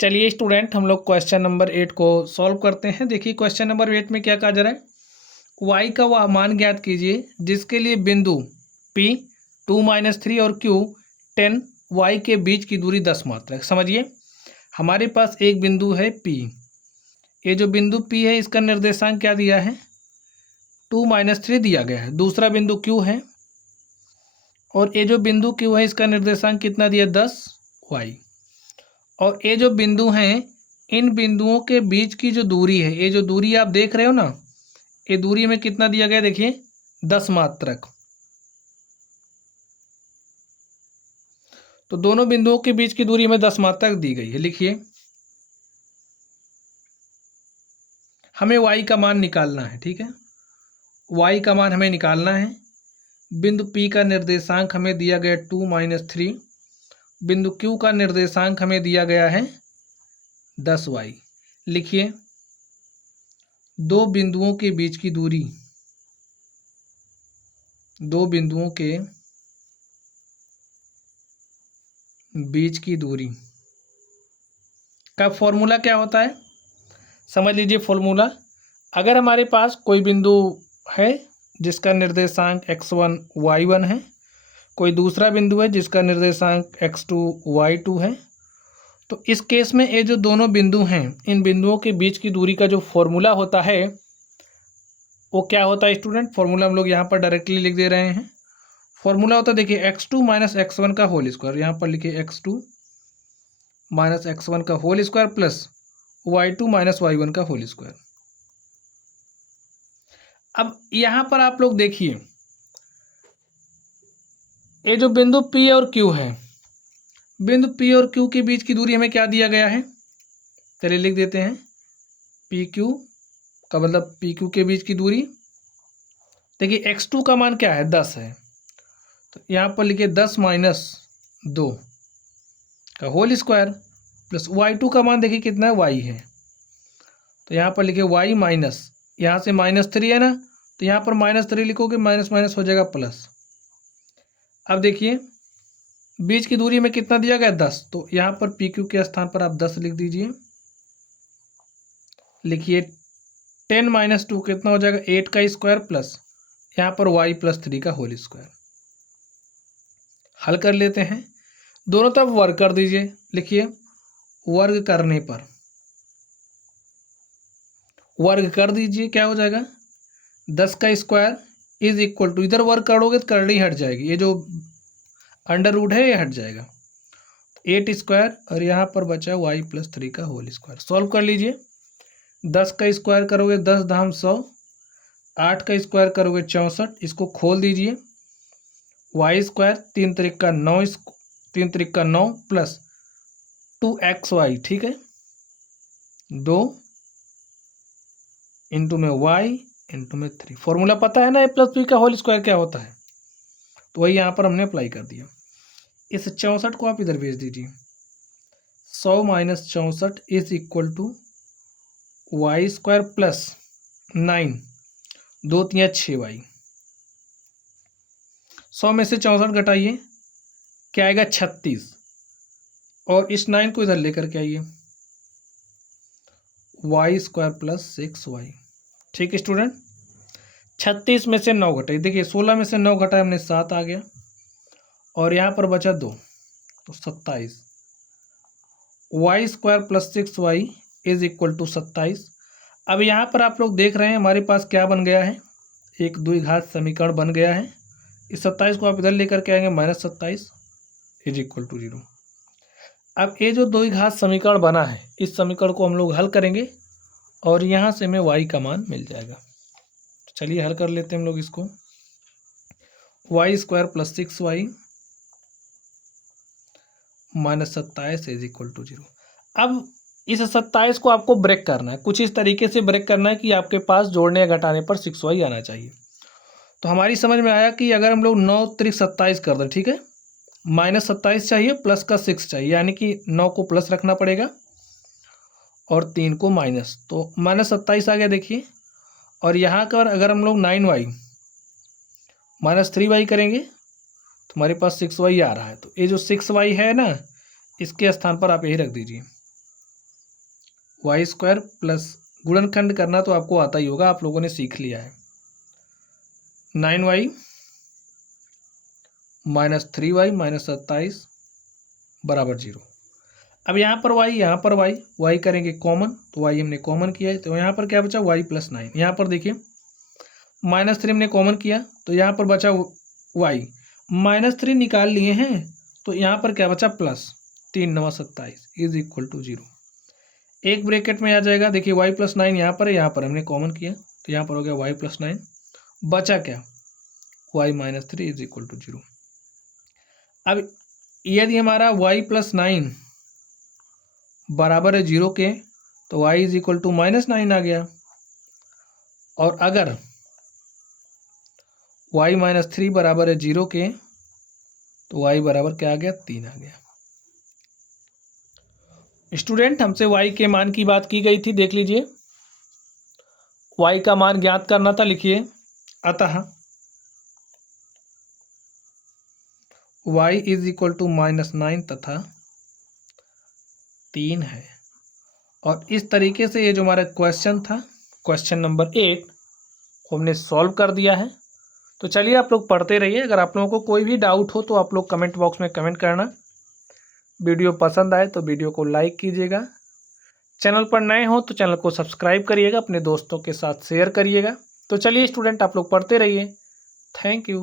चलिए स्टूडेंट, हम लोग क्वेश्चन नंबर 8 को सॉल्व करते हैं। देखिए क्वेश्चन नंबर 8 में क्या कहा जा रहा है, y का वह मान ज्ञात कीजिए जिसके लिए बिंदु P 2-3 और Q 10 y के बीच की दूरी 10 मात्रक। समझिए, हमारे पास एक बिंदु है P। ये जो बिंदु P है इसका निर्देशांक क्या दिया है, 2-3 दिया गया है। दूसरा बिंदु Q है और ये जो बिंदु Q है इसका निर्देशांक कितना दिया, 10y। और ये जो बिंदु हैं, इन बिंदुओं के बीच की जो दूरी है, ये जो दूरी आप देख रहे हो ना, ये दूरी में कितना दिया गया, देखिए 10 मात्रक। तो दोनों बिंदुओं के बीच की दूरी में 10 मात्रक दी गई है। लिखिए, हमें y का मान निकालना है। ठीक है, y का मान हमें निकालना है। बिंदु P का निर्देशांक हमें दिया गया 2-3। बिंदु Q का निर्देशांक हमें दिया गया है 10y। लिखिए, दो बिंदुओं के बीच की दूरी, दो बिंदुओं के बीच की दूरी का फॉर्मूला क्या होता है, समझ लीजिए फॉर्मूला। अगर हमारे पास कोई बिंदु है जिसका निर्देशांक x1 y1 है, कोई दूसरा बिंदु है जिसका निर्देशांक x2 y2 है, तो इस केस में ये जो दोनों बिंदु हैं, इन बिंदुओं के बीच की दूरी का जो फॉर्मूला होता है वो क्या होता है स्टूडेंट। फॉर्मूला हम लोग यहाँ पर डायरेक्टली लिख दे रहे हैं। फॉर्मूला होता है, देखिए x2 - x1 का होल स्क्वायर। यहाँ पर लिखिए x2 - x1 का whole square plus y2 - y1 का होल स्क्वायर। अब यहाँ पर आप लोग देखिए, ये जो बिंदु P और Q है, बिंदु P और Q के बीच की दूरी हमें क्या दिया गया है, चलिए लिख देते हैं। PQ का मतलब PQ के बीच की दूरी, देखिए x2 का मान क्या है, 10 है, तो यहाँ पर लिखिए 10 - 2 का होल स्क्वायर प्लस y2 का मान देखिए कितना है, y है, तो यहाँ पर लिखिए y माइनस, यहाँ से -3 है ना, तो यहाँ पर -3 लिखोगे, माइनस माइनस हो जाएगा प्लस। अब देखिए बीच की दूरी में कितना दिया गया, 10, तो यहाँ पर PQ के स्थान पर आप 10 लिख दीजिए। लिखिए 10 - 2 कितना हो जाएगा, 8 का स्क्वायर प्लस यहाँ पर y + 3 का होल स्क्वायर। हल कर लेते हैं, दोनों तरफ वर्ग कर दीजिए। लिखिए, वर्ग करने पर, वर्ग कर दीजिए, क्या हो जाएगा, 10 का स्क्वायर इज इक्वल टू, इधर वर्ग करोगे तो करनी हट जाएगी, ये जो अंडर रूट है ये हट जाएगा, 8 स्क्वायर और यहाँ पर बचा y + 3 का होल स्क्वायर। सॉल्व कर लीजिए, 10 का स्क्वायर करोगे 10 धाम 100, 8 का स्क्वायर करोगे 64, इसको खोल दीजिए, y स्क्वायर 3 त्रिक का 9, 3 त्रिक का 9 प्लस 2xy। ठीक है, 2 इंटू में y इंटू में 3। फॉर्मूला पता है ना, a + b का होल स्क्वायर क्या होता है, तो वही यहाँ पर हमने अप्लाई कर दिया। इस 64 को आप इधर भेज दीजिए, 100 - 64 is equal to y square plus 9, 2 × 3 = 6y। 100 में से 64 घटाइए, क्या आएगा, 36, और इस 9 को इधर लेकर के आइए, y स्क्वायर प्लस 6y। ठीक है स्टूडेंट, 36 में से 9 घटाइए, देखिए 16 में से 9 घटाए हमने 7 आ गया, और यहाँ पर बचा 2, तो 27। y square plus 6y is equal to 27। अब यहाँ पर आप लोग देख रहे हैं हमारे पास क्या बन गया है, एक द्विघात समीकरण बन गया है। इस 27 को आप इधर लेकर के आएंगे, -27 इज इक्वल टू 0। अब ये जो द्विघात समीकरण बना है, इस समीकरण को हम लोग हल करेंगे और यहाँ से हमें y का मान मिल जाएगा। चलिए हल कर लेते हैं हम लोग इसको। y square plus 6y -27 is equal to 0। अब इस 27 को आपको ब्रेक करना है, कुछ इस तरीके से ब्रेक करना है कि आपके पास जोड़ने या घटाने पर 6y आना चाहिए। तो हमारी समझ में आया कि अगर हम लोग 9 त्रिक 27 कर दें, ठीक है, -27 चाहिए प्लस का 6 चाहिए, यानी कि 9 को प्लस रखना पड़ेगा और 3 को माइनस, तो -27 आ गया देखिए। और यहाँ पर अगर हम लोग 9y -3y करेंगे तो हमारे पास 6y आ रहा है, तो ये जो 6y है ना, इसके स्थान पर आप यही रख दीजिए। वाई स्क्वायर प्लस गुणनखंड करना तो आपको आता ही होगा, आप लोगों ने सीख लिया है। 9y माइनस 3y माइनस 27 बराबर 0। अब यहाँ पर y, यहाँ पर y करेंगे कॉमन, तो y हमने कॉमन किया है, तो यहाँ पर क्या बचा y प्लस 9। यहाँ पर देखिए -3 हमने कॉमन किया तो यहाँ पर बचा y, -3 निकाल लिए हैं तो यहाँ पर क्या बचा प्लस 3 9 27 इज इक्वल टू 0। एक ब्रैकेट में आ जाएगा, देखिए y प्लस 9 यहाँ पर है, यहाँ पर हमने कॉमन किया तो यहाँ पर हो गया y प्लस 9, बचा क्या y minus 3 is equal to 0। अब यदि हमारा y प्लस 9 बराबर है 0 के तो y इज इक्वल टू -9 आ गया, और अगर y माइनस 3 बराबर है 0 के तो y बराबर क्या आ गया 3 आ गया। स्टूडेंट हमसे y के मान की बात की गई थी, देख लीजिए y का मान ज्ञात करना था, लिखिए अतः y इज इक्वल टू -9 तथा 3 है। और इस तरीके से ये जो हमारा क्वेश्चन था, क्वेश्चन नंबर 8 को हमने सॉल्व कर दिया है। तो चलिए आप लोग पढ़ते रहिए, अगर आप लोगों को कोई भी डाउट हो तो आप लोग कमेंट बॉक्स में कमेंट करना। वीडियो पसंद आए तो वीडियो को लाइक कीजिएगा, चैनल पर नए हो तो चैनल को सब्सक्राइब करिएगा, अपने दोस्तों के साथ शेयर करिएगा। तो चलिए स्टूडेंट आप लोग पढ़ते रहिए। Thank you.